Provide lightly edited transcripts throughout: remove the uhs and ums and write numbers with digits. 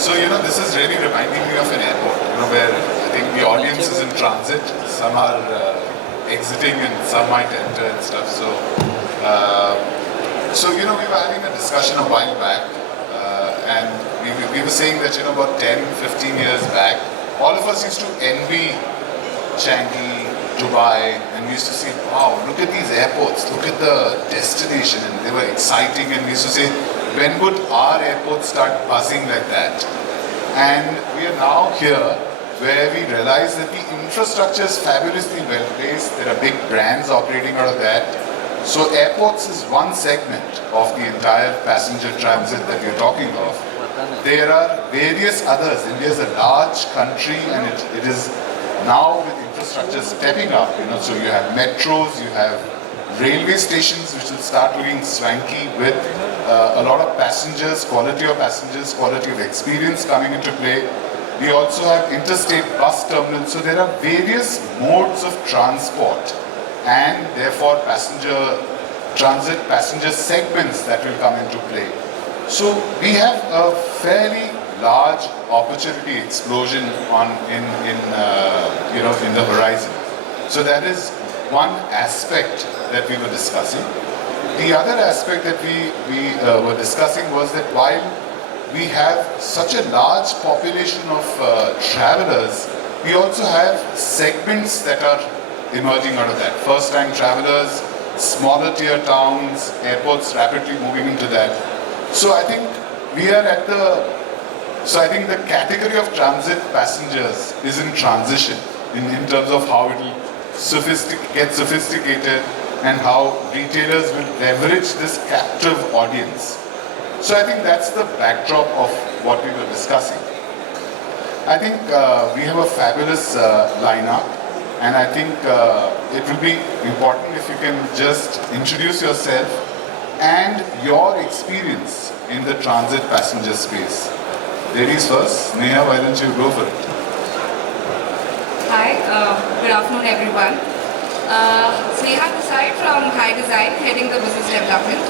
So, this is really reminding me of an airport, where I think the audience is in transit. Some are exiting and some might enter and stuff. So, we were having a discussion a while back and we were saying that, about 10, 15 years back, all of us used to envy Changi, Dubai, and we used to say, wow, look at these airports, look at the destination, and they were exciting, and we used to say, when would our airport start buzzing like that? And we are now here where we realize that the infrastructure is fabulously well placed. There are big brands operating out of that. So airports is one segment of the entire passenger transit that we're talking of. There are various others. India is a large country and it is now with infrastructure stepping up. So you have metros, you have railway stations which will start looking swanky with a lot of passengers, quality of experience coming into play. We also have interstate bus terminals, so there are various modes of transport and therefore passenger segments that will come into play. So we have a fairly large opportunity explosion in the horizon. So that is one aspect that we were discussing. The other aspect that we were discussing was that while we have such a large population of travelers, we also have segments that are emerging out of that. First-time travelers, smaller tier towns, airports rapidly moving into that. So I think we are at the category of transit passengers is in transition in terms of how it will get sophisticated and how retailers will leverage this captive audience. So I think that's the backdrop of what we were discussing. I think we have a fabulous lineup, and I think it will be important if you can just introduce yourself and your experience in the transit passenger space. Ladies first. Sneha, why don't you go for it? Hi, good afternoon everyone. Sneha Vishal from Hidesign, heading the business development.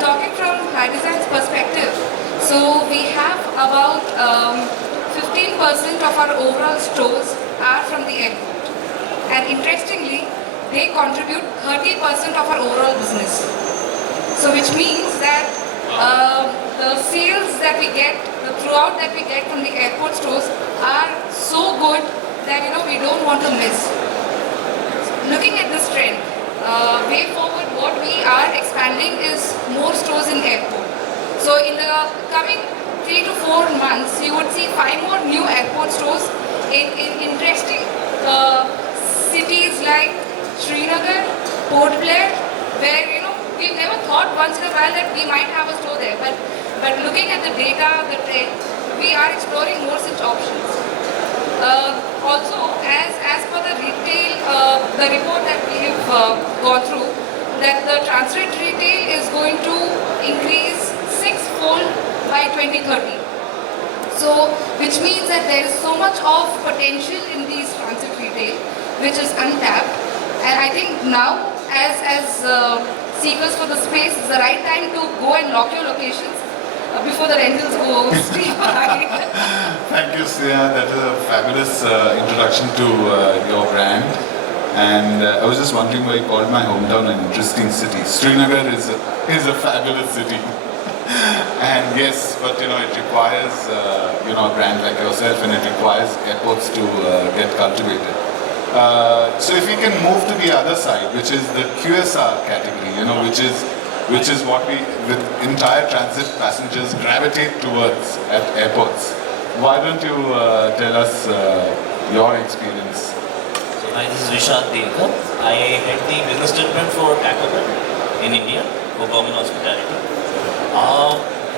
Talking from Hidesign's perspective, so we have about 15% of our overall stores are from the airport, and interestingly, they contribute 30% of our overall business. So which means that the sales that we get, the throughout that we get from the airport stores are so good that we don't want to miss. Looking at this trend, way forward, what we are expanding is more stores in airport. So in the coming 3 to 4 months, you would see 5 more new airport stores in interesting cities like Srinagar, Port Blair, where we've never thought once in a while that we might have a store there. But looking at the data, the trend, we are exploring more such options. Also, as per the retail, the report that we have gone through, that the transit retail is going to increase 6-fold by 2030. So, which means that there is so much of potential in these transit retail, which is untapped. And I think now, as seekers for the space, is the right time to go and lock your locations before the rentals go steep high. Thank you, Sneha. That is a fabulous introduction to your brand. And I was just wondering why you called my hometown an interesting city. Srinagar is a fabulous city. And yes, but it requires a brand like yourself, and it requires airports to get cultivated. So if we can move to the other side, which is the QSR category, which is what we, with entire transit passengers, gravitate towards at airports. Why don't you tell us your experience? So hi, this is Vishal. I head the business development for Telkar in India for Burman hospitality.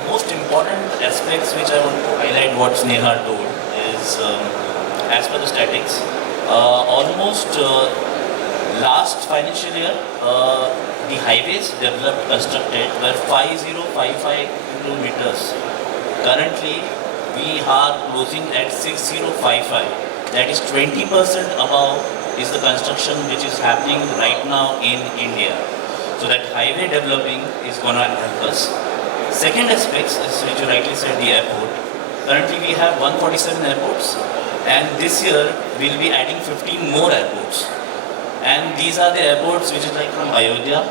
Most important aspects which I want to highlight what Sneha told is, as per the statistics, almost last financial year, the highways developed, constructed were 5055 kilometers. Currently, we are closing at 6055. That is 20% above is the construction which is happening right now in India. So that highway developing is going to help us. Second aspect is, which you rightly said, the airport. Currently we have 147 airports, and this year we'll be adding 15 more airports. And these are the airports which is like from Ayodhya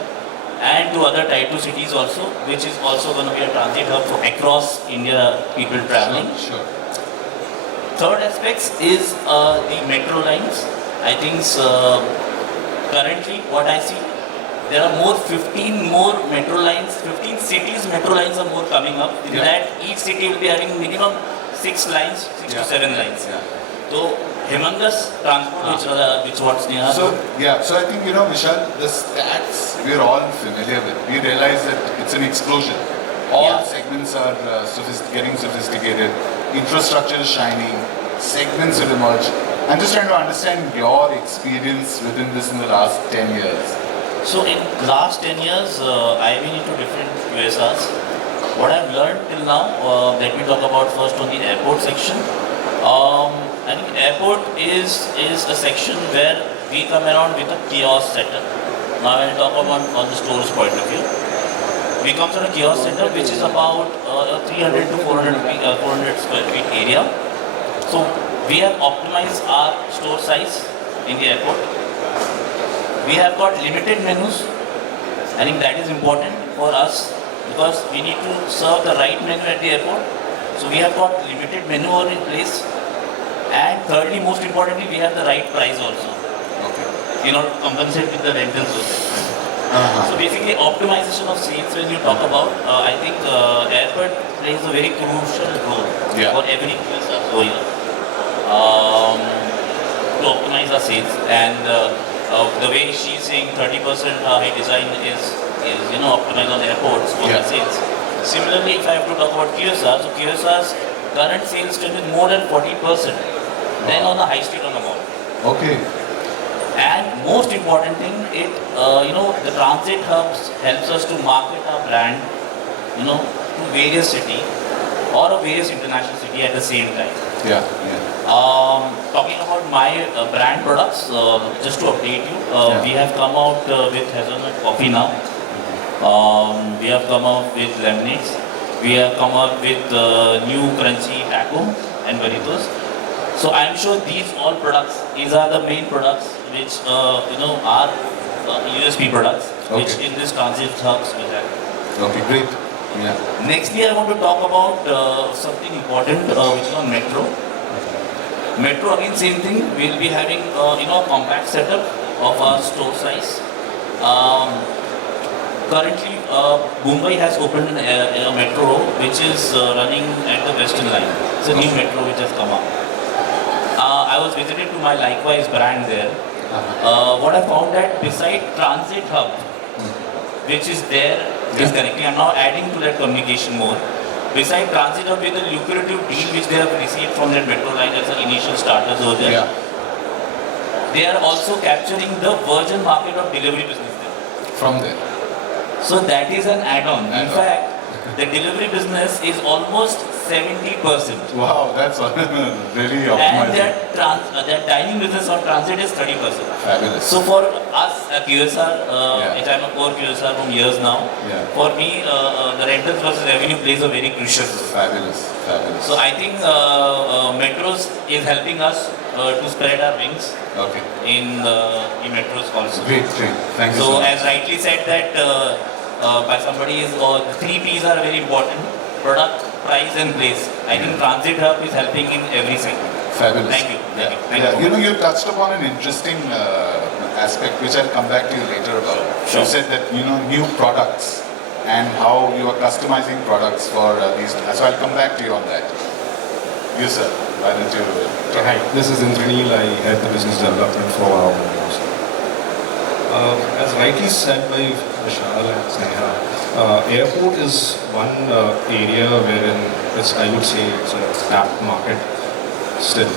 and to other Tier 2 cities also, which is also going to be a transit hub for across India people traveling. Sure. Third aspect is the metro lines. I think currently what I see, there are 15 more metro lines, 15 cities metro lines are more coming up. In that each city will be having minimum 6 lines, 6 to 7 lines. Yeah. So humongous transport which what Sneha. So I think, Vishal, the stats we're all familiar with. We realize that it's an explosion. All segments are getting sophisticated. Infrastructure is shining. Segments will emerge. I'm just trying to understand your experience within this in the last 10 years. So in last 10 years, I've been into different QSRs. What I've learned till now, let me talk about first on the airport section. I think airport is a section where we come around with a kiosk setup. Now I'll talk about on the store's point of view. We come from a kiosk setup which is about 300 to 400 square feet area. So we have optimized our store size in the airport. We have got limited menus. I think that is important for us because we need to serve the right menu at the airport. So we have got limited menu in place. And thirdly, most importantly, we have the right price also. Okay. You know, compensate with the rentals also. So basically, optimization of sales when you talk about, I think airport plays a very crucial role for every QSR over here to optimize our sales. And the way she's saying 30% Hidesign is optimized on the airports for the sales. Similarly, if I have to talk about QSR, so QSR's current sales trend is more than 40% than on the high street on the mall. Okay. And most important thing, the transit hubs helps us to market our brand, to various city or a various international city at the same time. Talking about my brand products, just to update you, we have come out with hazelnut coffee now. We have come out with lemonades. We have come out with new crunchy taco and burritos. So I am sure these all products, these are the main products which are USP products, which in this transit hubs we have. Okay, great. Yeah. Nextly, I want to talk about something important, which is on metro. Metro again, same thing. We'll be having a compact setup of our store size. Currently, Mumbai has opened a metro which is running at the Western Line. It's a new metro which has come up. I was visited to my Likewise brand there. What I found that beside transit hub, which is there, is connecting. I'm now adding to that communication more. Beside transit hub with the lucrative deal which they have received from that metro line as an initial starters over there, they are also capturing the virgin market of delivery business there. From there. So that is an add-on. In fact, the delivery business is almost 70%. Wow, that's really optimized. And their dining business on transit is 30%. Fabulous. So for us at QSR, which I'm a core QSR from years now, for me, the rentals versus revenue plays a very crucial role. Fabulous. So I think metros is helping us to spread our wings in metros also. Great. Thank you. So as rightly said that by somebody is, the 3 P's are very important: product, price and place. I think transit hub is helping in every segment. Fabulous. Thank you. You touched upon an interesting aspect which I'll come back to you later about. Sure. You said that new products and how you are customizing products for these. So I'll come back to you on that. You sir, why don't you? Hi, this is Indranil. I head the business development for our Momos. As rightly said by Vishal and Sneha, airport is one area wherein I would say it's a tapped market still,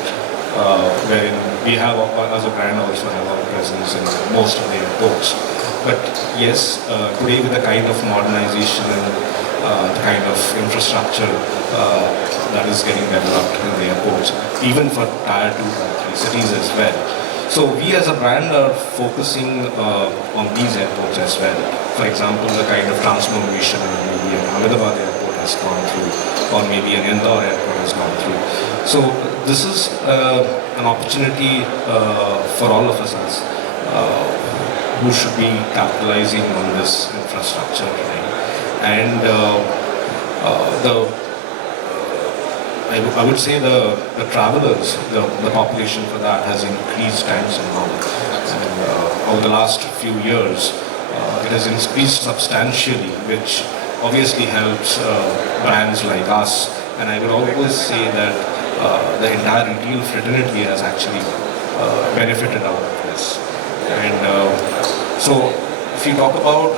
wherein we have, as a brand, also have our presence in most of the airports. But yes, today with the kind of modernization and the kind of infrastructure that is getting developed in the airports, even for Tier 2, Tier 3 cities as well. So we as a brand are focusing on these airports as well. For example, the kind of transformation maybe Ahmedabad airport has gone through, or maybe an Indore airport has gone through. So this is an opportunity for all of us who should be capitalizing on this infrastructure, right? And I would say the travelers, the population for that has increased times and now. And over the last few years, it has increased substantially, which obviously helps brands like us. And I would always say that the entire retail fraternity has actually benefited out of this. And so, if you talk about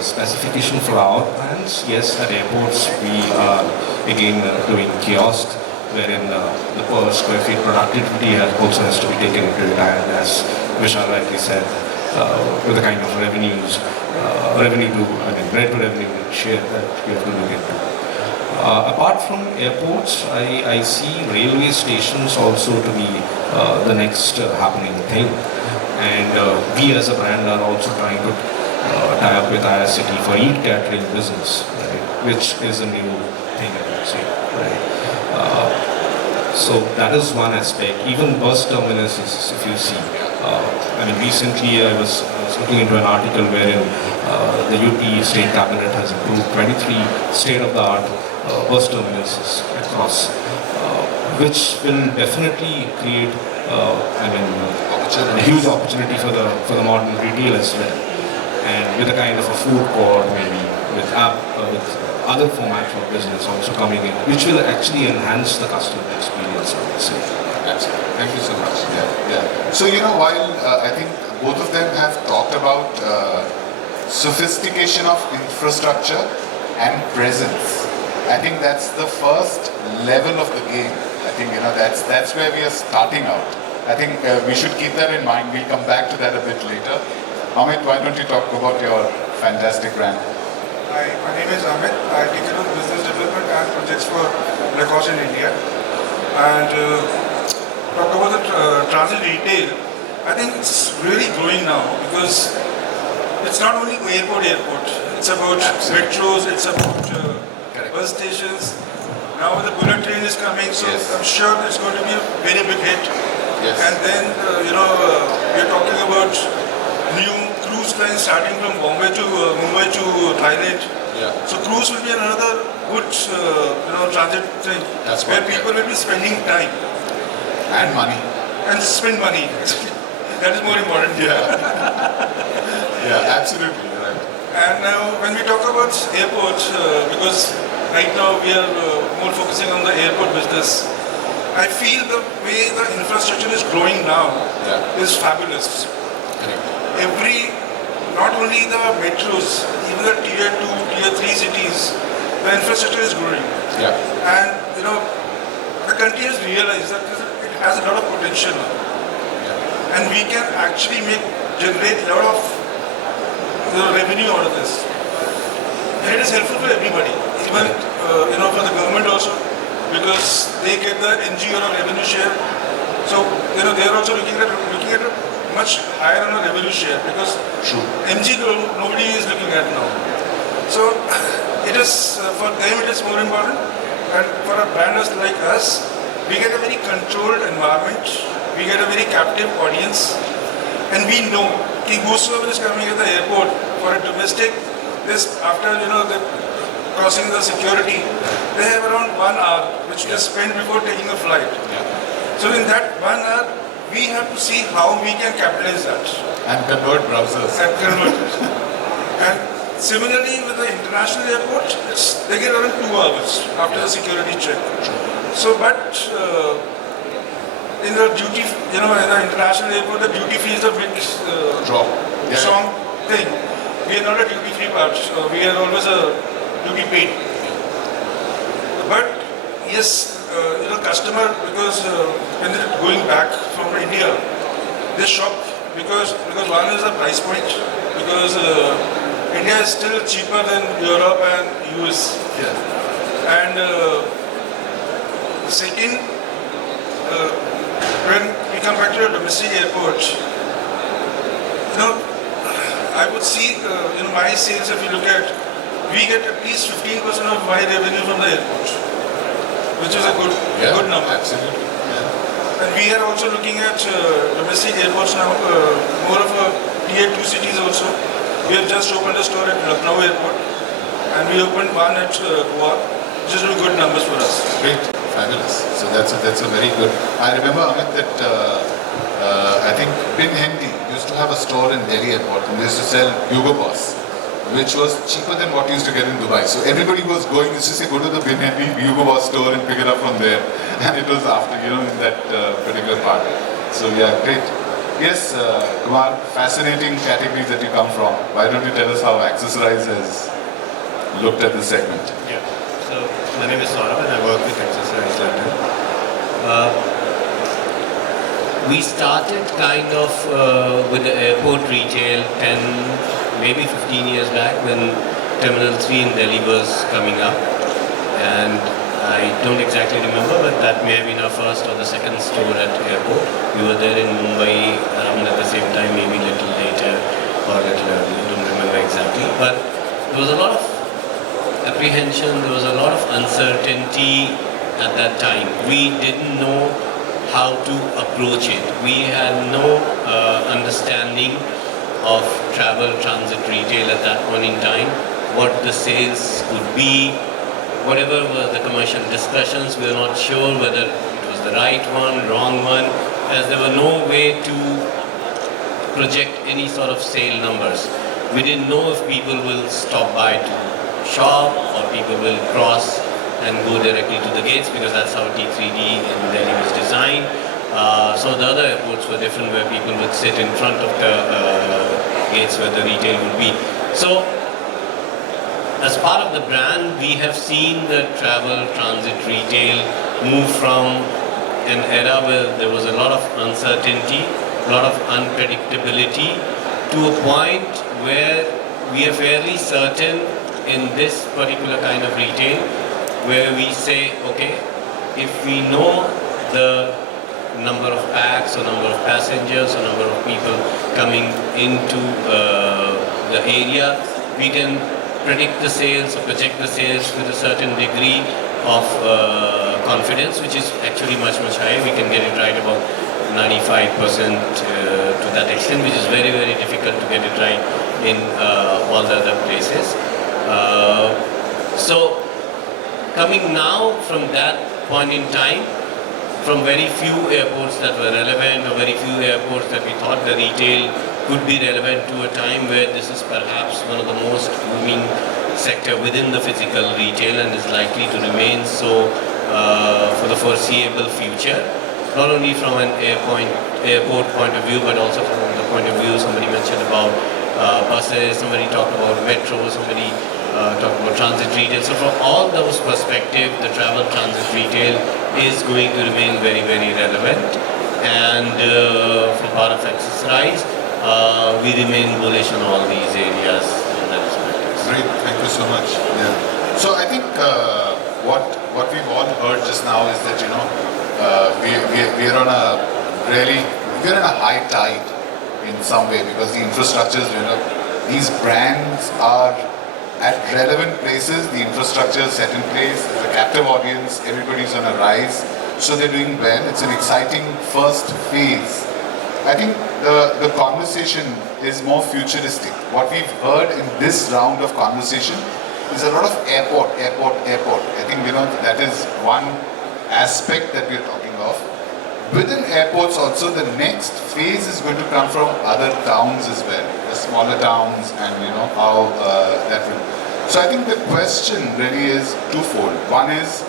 specification for our brands, yes, at airports we are again doing kiosks, wherein the per square feet productivity also has to be taken into account, as Vishal rightly said, with the kind of revenues, net to revenue share that we have to look into. Apart from airports, I see railway stations also to be the next happening thing. And we as a brand are also trying to tie up with IRCT for e-catering business, right? Which is a new thing, I would say, right? So that is one aspect. Even bus terminuses, if you see. Recently I was looking into an article wherein the UP State Cabinet has approved 23 state-of-the-art bus terminuses across, which will definitely create a huge opportunity for the modern retail as well. And with a kind of a food court, maybe with other formats of business also coming in, which will actually enhance the customer experience, I would say. Absolutely. Thank you so much. Yeah. So, while I think both of them have talked about sophistication of infrastructure and presence, I think that's the first level of the game. I think, that's where we are starting out. I think we should keep that in mind. We'll come back to that a bit later. Amit, why don't you talk about your fantastic brand? Hi, my name is Amit. I take care of business development and projects for Lacoste in India. And talk about the transit retail. I think it's really growing now because it's not only airport. It's about metros, it's about bus stations. Now the bullet train is coming, so yes. I'm sure it's going to be a very big hit. Yes. And then, we're talking about new cruise lines starting from Mumbai to Thailand. Yeah. So cruise will be another good, transit thing. That's where people will be spending time. And money. And spend money. That is more important. Yeah. Yeah, absolutely. Right. And now when we talk about airport, because right now we are more focusing on the airport business, I feel the way the infrastructure is growing now is fabulous. Correct. Not only the metros, even the tier 2, tier 3 cities, the infrastructure is growing. Yeah. And the country has realized that it has a lot of potential now. Yeah. And we can actually generate a lot of revenue out of this. And it is helpful for everybody, even for the government also, because they get the NG or a revenue share. So they are also looking at it much higher on a revenue share, because MG nobody is looking at now. So it is for them it is more important, and for a brand like us, we get a very controlled environment, we get a very captive audience, and we know that whosoever is coming at the airport for a domestic, after the crossing the security, they have around 1 hour which they spend before taking a flight. Yeah. So in that 1 hour, we have to see how we can capitalize that. And convert browsers. And similarly with the international airport, they get around 2 hours after the security check. So, but in the duty, in the international airport, the duty free is a big strong thing. We are not a duty free part, we are always a duty paid. But yes, customer, because when they're going back from India, they shop because one is the price point, because India is still cheaper than Europe and US. Yeah. And second, when we come back to a domestic airport, I would see my sales, if you look at we get at least 15% of my revenue from the airport, which is a good number. Absolutely. And we are also looking at domestic airports now, more of a tier 2 cities also. We have just opened a store at Lucknow airport, and we opened one at Goa, which is doing good numbers for us. Great, fabulous. So that's a very good. I remember, Amit, that I think Bin Hindi used to have a store in Delhi airport, and they used to sell Hugo Boss, which was cheaper than what you used to get in Dubai. So everybody was going, used to say, go to the Bin Hindi Hugo Boss store and pick it up from there. And it was after, in that particular part. So yeah, great. Yes, Kumar, fascinating categories that you come from. Why don't you tell us how Accessorize has looked at this segment? Yeah. So my name is Saurabh and I work with Accessorize London. We started kind of with the airport retail 10, maybe 15 years back when Terminal 3 in Delhi was coming up. And I don't exactly remember, but that may have been our first or the second store at airport. We were there in Mumbai around at the same time, maybe a little later or a little earlier, I don't remember exactly. But there was a lot of apprehension, there was a lot of uncertainty at that time. We didn't know how to approach it. We had no understanding of travel, transit, retail at that point in time, what the sales could be, whatever were the commercial discussions, we were not sure whether it was the right one, wrong one, as there were no way to project any sort of sale numbers. We didn't know if people will stop by to shop or people will cross and go directly to the gates, because that's how T3D in Delhi was designed. So the other airports were different, where people would sit in front of the gates where the retail would be. So as part of the brand, we have seen the travel, transit, retail move from an era where there was a lot of uncertainty, a lot of unpredictability, to a point where we are fairly certain in this particular kind of retail, where we say, okay, if we know the number of packs or number of passengers or number of people coming into the area, we can predict the sales or project the sales with a certain degree of confidence, which is actually much higher. We can get it right about 95% to that extent, which is very difficult to get it right in all the other places. So coming now from that point in time, from very few airports that were relevant or very few airports that we thought the retail could be relevant, to a time where this is perhaps one of the most booming sector within the physical retail and is likely to remain so for the foreseeable future. Not only from an airport point of view, but also from the point of view, somebody mentioned about buses, somebody talked about metro, somebody talked about transit retail. So from all those perspectives, the travel transit retail is going to remain very relevant. And for part of Accessorize, we remain bullish on all these areas in that respect. Great, thank you so much. Yeah. So I think what we've all heard just now is that we're on a we're in a high tide in some way, because the infrastructures, these brands are at relevant places, the infrastructure is set in place, there's a captive audience, everybody's on a rise, so they're doing well. It's an exciting first phase. I think the conversation is more futuristic. What we've heard in this round of conversation is a lot of airport. I think, that is one aspect that we're talking of. Within airports also, the next phase is going to come from other towns as well, the smaller towns, and how that will. So I think the question really is twofold. One is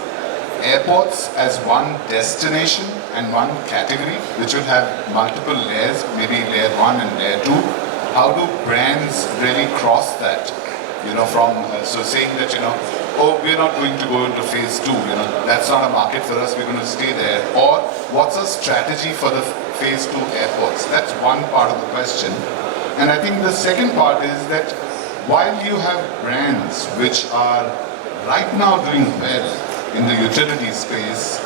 airports as one destination and one category, which will have multiple layers, maybe layer 1 and layer 2. How do brands really cross that? So saying that, oh, we're not going to go into phase 2, that's not a market for us, we're going to stay there. Or what's our strategy for the phase 2 airports? That's one part of the question. And I think the second part is that while you have brands which are right now doing well in the utility space,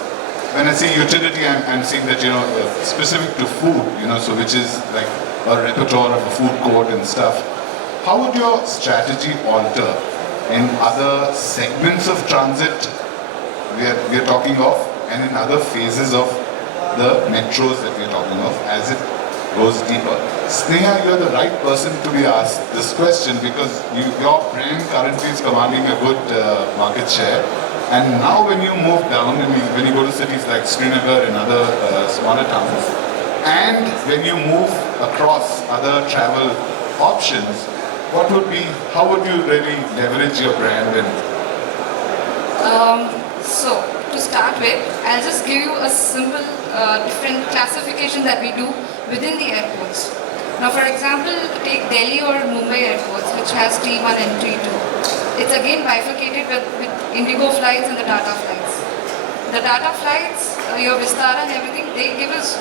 when I say utility, I'm saying that, specific to food, so which is like a repertoire of a food court and stuff. How would your strategy alter in other segments of transit we are talking of, and in other phases of the metros that we are talking of as it goes deeper. Sneha, you are the right person to be asked this question because your brand currently is commanding a good market share. And now when you move down and when you go to cities like Srinagar and other smaller towns, and when you move across other travel options, how would you really leverage your brand? So, to start with, I'll just give you a simple different classification that we do within the airports. Now, for example, take Delhi or Mumbai airports, which has T1 and T2. It's again bifurcated with Indigo flights and the Tata flights. The Tata flights, your Vistara and everything, they give us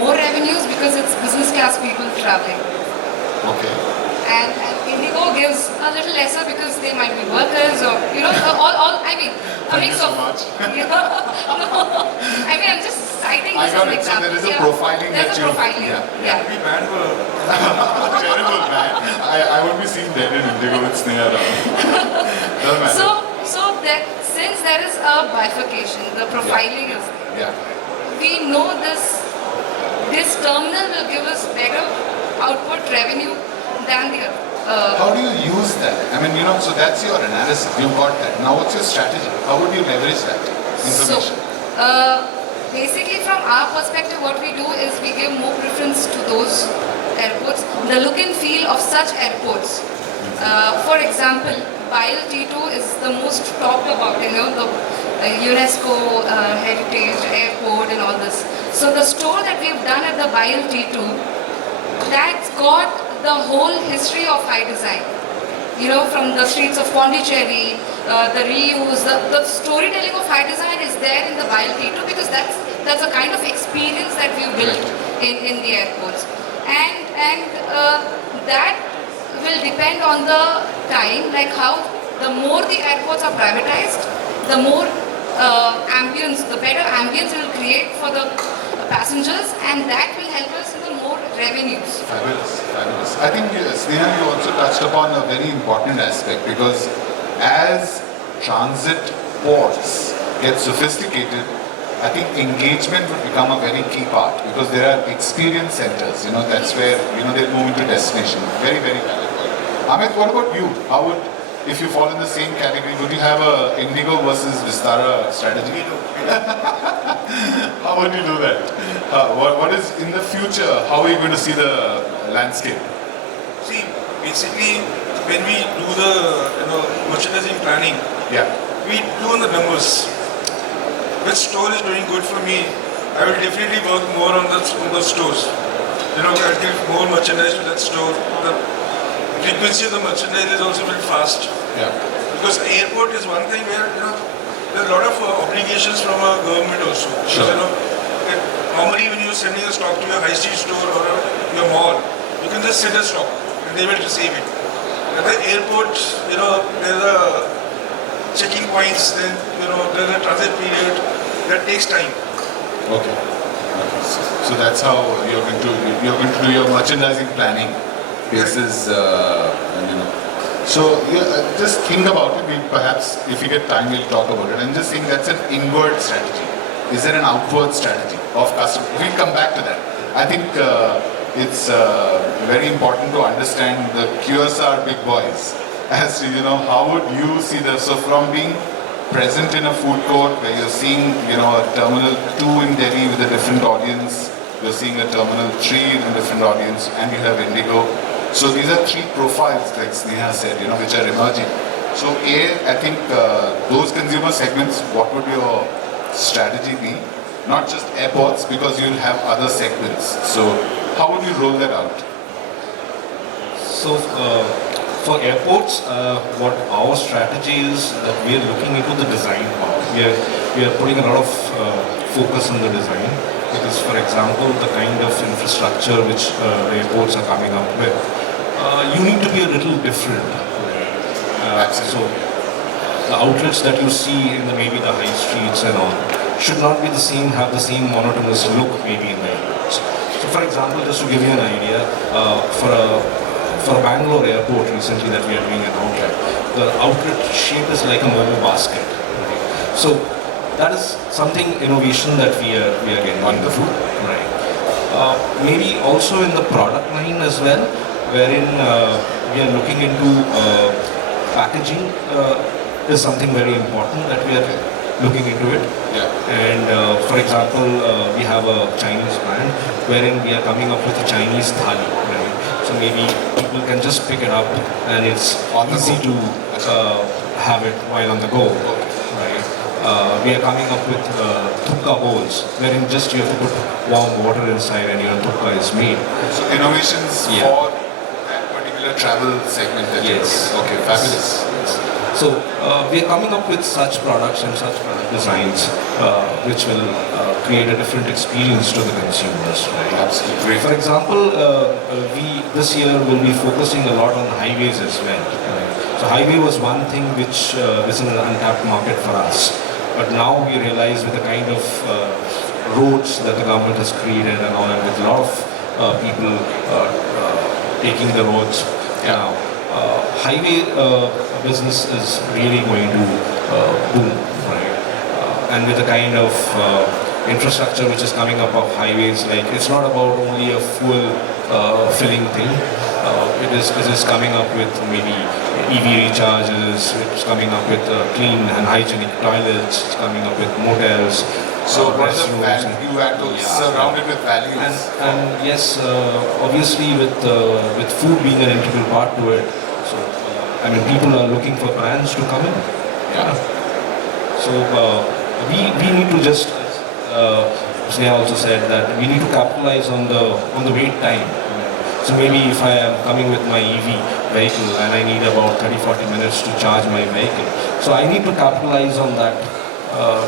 more revenues because it's business class people traveling. Okay. And Indigo gives a little lesser because they might be workers or, I mean, a mix of... Thank you so much. No, I mean, I'm just citing this as an example. So there is a profiling There's a profiling. Yeah. We banned for Terrible, man. I would be seen dead in Indigo with Sneha around. Doesn't matter. So that since there is a bifurcation, the profiling is there. Yeah. We know this terminal will give us better output revenue than the other. How do you use that? I mean, so that's your analysis. You've got that. Now, what's your strategy? How would you leverage that information? Basically, from our perspective, what we do is we give more preference to those airports, the look and feel of such airports. For example, Bile T2 is the most talked about, the UNESCO heritage airport and all this. So the store that we've done at the Bile T2, that's got the whole history of high design. From the streets of Pondicherry, the reuse, the storytelling of high design is there in the Bile T2 because that's a kind of experience that we've built in the airports. And that will depend on the time, like how the more the airports are privatized, the more ambience, the better ambience will create for the passengers, and that will help us in the more revenues. Fabulous. I think, Sneha, you also touched upon a very important aspect because as transit ports get sophisticated, I think engagement will become a very key part because there are experience centers, that's where, they'll move into destination. Very, very valid point. Amit, what about you? How would, if you fall in the same category, would you have a Indigo versus Vistara strategy? How would you do that? What is in the future? How are you going to see the landscape? See, basically, when we do the merchandising planning, we do on the numbers. Which store is doing good for me? I will definitely work more on those stores. I'll give more merchandise to that store. The frequency of the merchandise is also very fast. Yeah. Because airport is one thing where there are a lot of obligations from a government also. Sure. Normally when you're sending a stock to your high street store or your mall, you can just send a stock and they will receive it. At the airport, there's a checking points, then there's a transit period that takes time. Okay. So that's how you're going to do your merchandising planning basis, So just think about it. Perhaps if we get time, we'll talk about it. I'm just saying that's an inward strategy. Is there an outward strategy of customer? We'll come back to that. I think it's very important to understand the QSR big boys as to how would you see this. So from being present in a food court where you're seeing a terminal 2 in Delhi with a different audience, you're seeing a terminal 3 in a different audience, and you have Indigo. So these are 3 profiles, like Sneha said, which are emerging. So I think those consumer segments, what would your strategy be? Not just airports, because you'll have other segments. So how would you roll that out? So for airports, what our strategy is that we are looking into the design part. We are putting a lot of focus on the design because, for example, the kind of infrastructure which the airports are coming up with, you need to be a little different. So the outlets that you see in maybe the high streets and all should not be the same, have the same monotonous look maybe in the airports. So for example, just to give you an idea, for a Bangalore airport recently that we are doing an outlet, the outlet shape is like a Momo basket. Okay. So that is something innovation that we are getting. Wonderful. Right. Maybe also in the product line as well, wherein we are looking into packaging is something very important that we are looking into it. Yeah. And for example, we have a Chinese brand wherein we are coming up with a Chinese thali. Right? So maybe people can just pick it up and it's easy to have it while on the go. Right? We are coming up with thukka bowls wherein just you have to put warm water inside and your thukka is made. So innovations for that particular travel segment that Yes. Okay, fabulous. Yes. So we are coming up with such products and such product designs which will create a different experience to the consumers. Right? Absolutely. Great. For example, we this year will be focusing a lot on highways as well. Right? So highway was one thing which is an untapped market for us. But now we realize with the kind of roads that the government has created and all, and with a lot of people taking the roads now, highway business is really going to boom, right? And with the kind of infrastructure which is coming up of highways, like it's not about only a fuel filling thing. It is coming up with maybe EV recharges, it's coming up with clean and hygienic toilets, it's coming up with motels. So what is the restrooms value add to surround it with values? and yes, obviously with food being an integral part to it, so I mean people are looking for brands to come in. Yeah. So we need to just, Sneha also said that we need to capitalize on the wait time. So maybe if I am coming with my EV vehicle and I need about 30-40 minutes to charge my vehicle, so I need to capitalize on that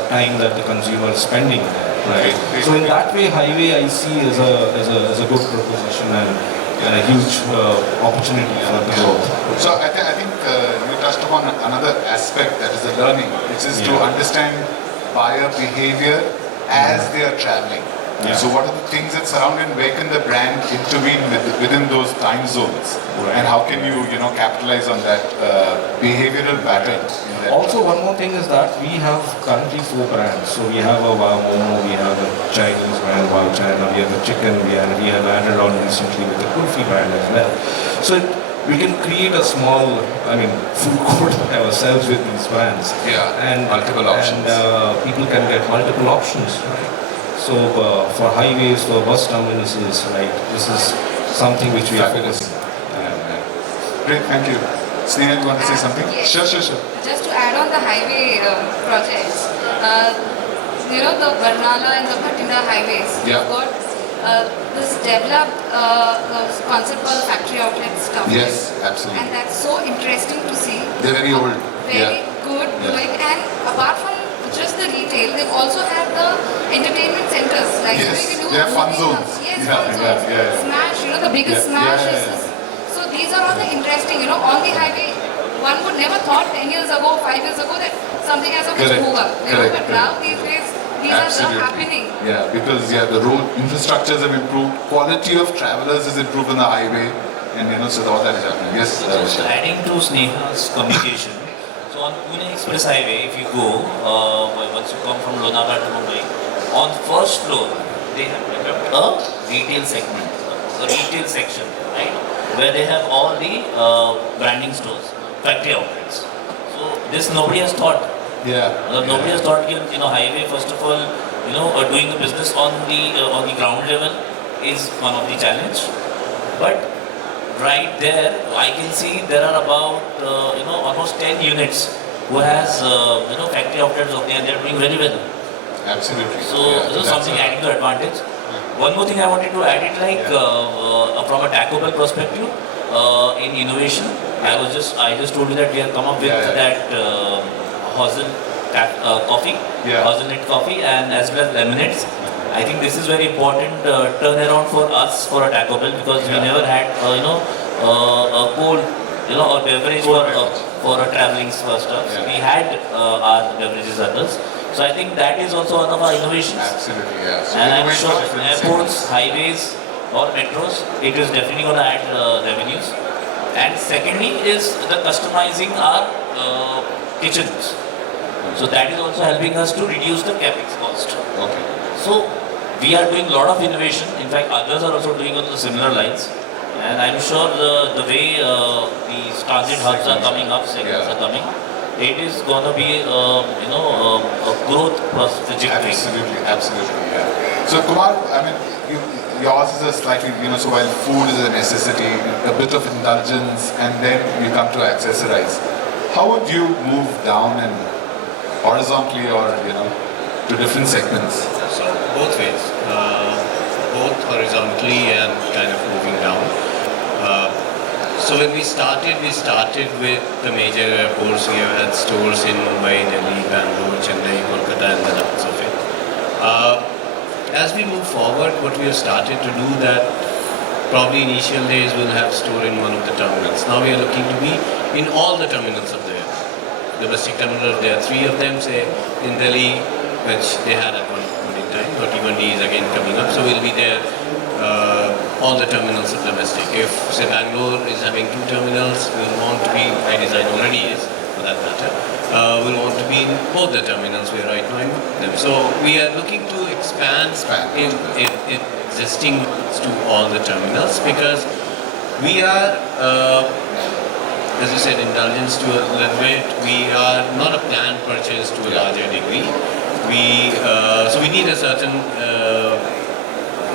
time that the consumer is spending there, right? So in that way, highway I see as a good proposition and a huge opportunity for the growth. So I think you touched upon another aspect, that is the learning, which is to understand buyer behavior as they are traveling. Yeah. So what are the things that surround and where can the brand intervene within those time zones? Right. And how can you capitalize on that behavioral pattern? In that Also, one more thing is that we have currently 4 brands. So we have a Momo, we have a Chinese brand, Wow China, we have a chicken, we have added on recently with the Kulfi brand as well. So we can create a small, food court ourselves with these brands. Yeah, and multiple options. And people can get multiple options, right? So for highways, for bus terminuses, right, this is something which we are focusing on. Great, thank you. Sneha, you want to say something? Yes. Sure. Just to add on the highway projects, the Barnala and the Bhatinda highways, Yeah. we've got this developed concept called factory outlet stuff. Yes, absolutely. And that's so interesting to see. They're very old. Very good doing. And apart from just the retail, they also have the entertainment centers. Like Yes, you can do they have fun movie zones. hubs. Yes, Yeah, fun zones. yeah. Smash, the biggest Yeah, smash yeah, is. So these are all the interesting, on the highway. One would never thought 10 years ago, 5 years ago that something has a Correct, hoga. correct, But now these days, these Absolutely. are happening. Yeah, because the road infrastructures have improved, quality of travelers is improved on the highway, and so all that is happening. Yes, So just adding to Sneha's communication. So on Pune Express Highway, if you go, once you come from Lonavala to Mumbai, on first floor, they have developed a retail segment, a retail section, right? Where they have all the branding stores, factory outlets. So this nobody has thought. Nobody has thought, highway, first of all, doing the business on the ground level is one of the challenge. But right there, I can see there are about almost 10 units who has factory outlets of there, and they're doing very well. Absolutely. So this is something adding to advantage. One more thing I wanted to add it from a Taco Bell perspective in innovation. I just told you that we have come up with that coffee, hazelnut coffee, and as well as lemonades. I think this is very important turnaround for us for a Taco Bell because we never had a cold a beverage for a traveling stuff. We had our beverages others. So I think that is also one of our innovations. Absolutely, yeah. So And I'm innovate for sure different airports, segments. highways or metros, it is definitely going to add revenues. And secondly is the customizing our kitchens. So that is also helping us to reduce the capex cost. Okay. So we are doing a lot of innovation. In fact, others are also doing on the similar lines. And I'm sure the way these transit hubs are coming up, segments are coming, it is going to be, a growth trajectory. Absolutely, absolutely, yeah. So Kumar, I mean, yours is a slightly, so while food is a necessity, a bit of indulgence, and then you come to accessorize. How would you move down and horizontally or, to different segments? So both ways, both horizontally and kind of moving down. So when we started with the major airports. We have had stores in Mumbai, Delhi, Bangalore, Chennai, Kolkata, and the likes of it. As we move forward, what we have started to do that probably initial days we'll have store in one of the terminals. Now we are looking to be in all the terminals of the airport. Domestic terminals, there are 3 of them, say in Delhi, which they had at one point in time, but even D is again coming up, so we'll be there all the terminals of domestic. If say Bangalore is having 2 terminals, we'll want to be, Hidesign already is for that matter, we'll want to be in both the terminals we are right now in them. So we are looking to expand in existing to all the terminals because we are, as you said, indulgence to a little bit. We are not a planned purchase to a larger degree. So we need a certain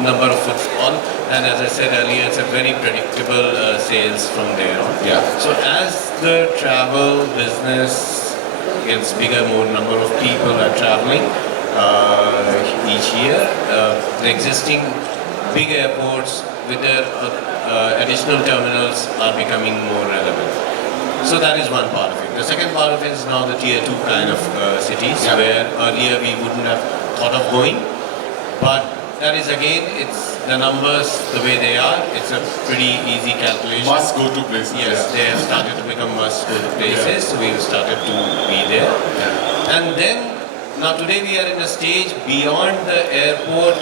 number of footfall, and as I said earlier, it's a very predictable sales from there on. Yeah. So as the travel business gets bigger, more number of people are traveling each year, the existing big airports with their additional terminals are becoming more relevant. So that is one part of it. The second part of it is now the tier 2 kind of cities where earlier we wouldn't have thought of going, but that is again, it's the numbers the way they are. It's a pretty easy calculation. Must go to places. Yes, they have started to become must go to places. So we've started to be there. And then now today we are in a stage beyond the airport.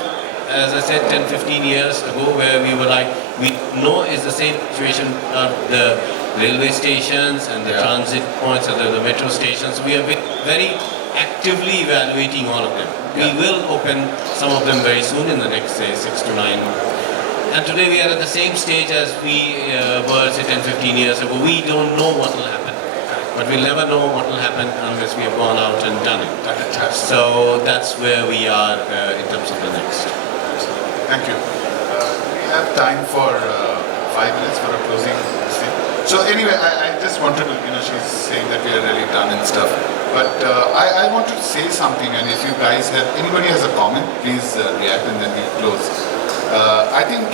As I said 10-15 years ago, where we were like, we know is the same situation at the railway stations and the transit points and the metro stations. We are very actively evaluating all of them. We will open some of them very soon in the next, say, 6 to 9. And today we are at the same stage as we were, say, 10-15 years ago. We don't know what will happen. But we'll never know what will happen unless we have gone out and done it. So that's where we are in terms of the next. Thank you. We have time for 5 minutes for a closing thing. So anyway, I just wanted to, she's saying that we are really done and stuff. But I want to say something, and if you guys have, anybody has a comment, please react and then we'll close. I think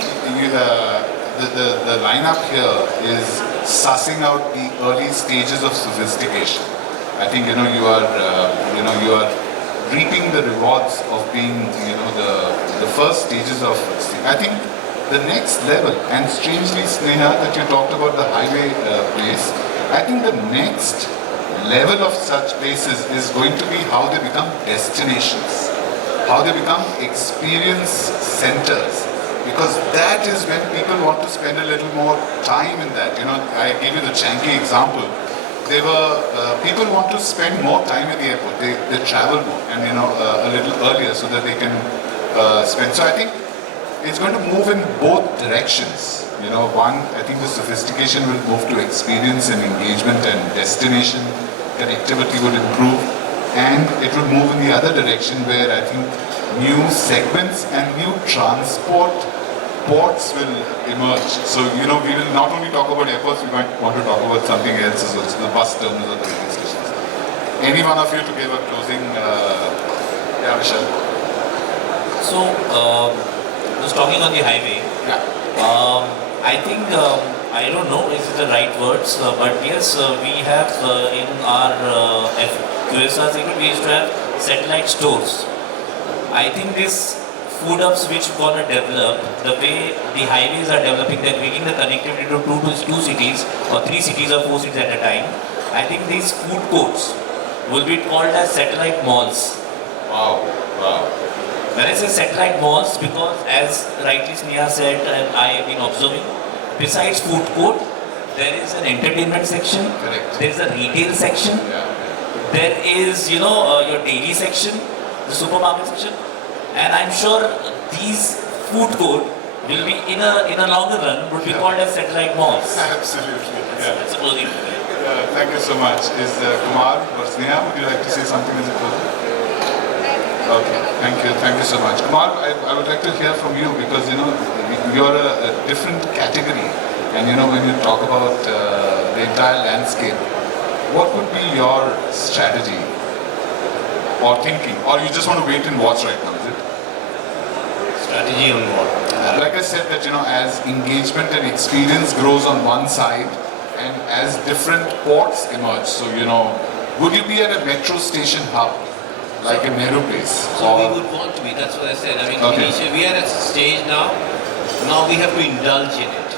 the lineup here is sussing out the early stages of sophistication. I think, you are reaping the rewards of being, the first stages of, I think the next level, and strangely Sneha that you talked about the highway place, I think the next level of such places is going to be how they become destinations, how they become experience centers, because that is when people want to spend a little more time in that. I gave you the Changi example. There were people want to spend more time at the airport. They travel more and a little earlier so that they can spend. So I think it's going to move in both directions. One, I think the sophistication will move to experience and engagement, and destination connectivity will improve, and it will move in the other direction where I think new segments and new transport ports will emerge. So, we will not only talk about airports, we might want to talk about something else as well, so the bus terminals or the railway stations. Any one of you to give a closing, Vishal? So, just talking on the highway, I think, I don't know if it's the right words, but yes, we have in our QSR segment, we used to have satellite stores. I think this food hubs which we're going to develop, the way the highways are developing, they're bringing the connectivity to two cities or 3 cities or 4 cities at a time. I think these food courts will be called as satellite malls. Wow. When I say satellite malls, because as rightly Sneha said and I have been observing, besides food court, there is an entertainment section, Correct. there is a retail section, Yeah. there is, your daily section, the supermarket section, and I'm sure these food court will be in a longer run would be called as satellite malls. Absolutely. Yeah. That's a clothing. Thank you so much. Is Kumar or Sneha, would you like to say something as a closing? Okay, thank you so much. Kumar, I would like to hear from you because you're a different category, and when you talk about the entire landscape, what would be your strategy or thinking, or you just want to wait and watch right now? Is it? Strategy on what? Like I said, that as engagement and experience grows on one side, and as different ports emerge, so would you be at a metro station hub? Like a Nehru place. So we would want to be, that's what I said. I mean, Okay. initially we are at a stage now we have to indulge in it.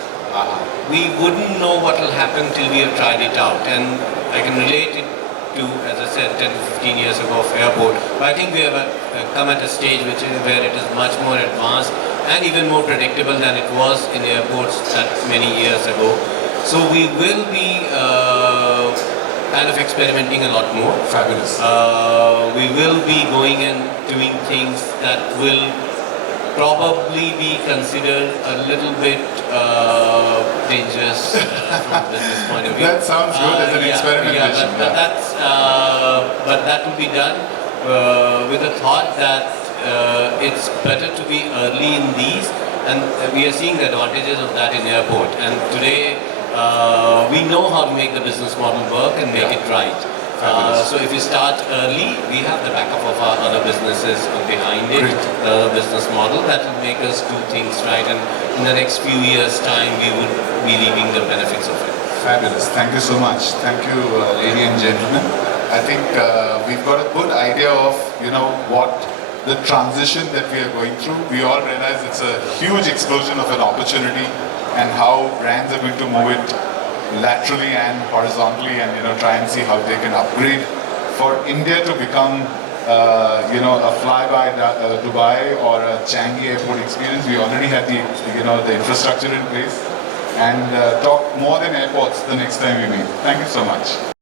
We wouldn't know what will happen till we have tried it out. And I can relate it to, as I said, 10, 15 years ago of airport. But I think we have come at a stage where it is much more advanced and even more predictable than it was in airports that many years ago. So we will be kind of experimenting a lot more. Fabulous. We will be going and doing things that will probably be considered a little bit dangerous from a business point of view. That sounds good as an experimentation. But that will be done with the thought that it's better to be early in these, and we are seeing the advantages of that in airport. And today, we know how to make the business model work and make it right. So if you start early, we have the backup of our other businesses behind it, the business model that will make us do things right, and in the next few years' time, we would be reaping the benefits of it. Fabulous. Thank you so much. Thank you, ladies and gentlemen. I think we've got a good idea of what the transition that we are going through. We all realize it's a huge explosion of an opportunity, and how brands are going to move it laterally and horizontally, and try and see how they can upgrade for India to become a flyby Dubai or a Changi airport experience. We already have the infrastructure in place, and talk more than airports the next time we meet. Thank you so much.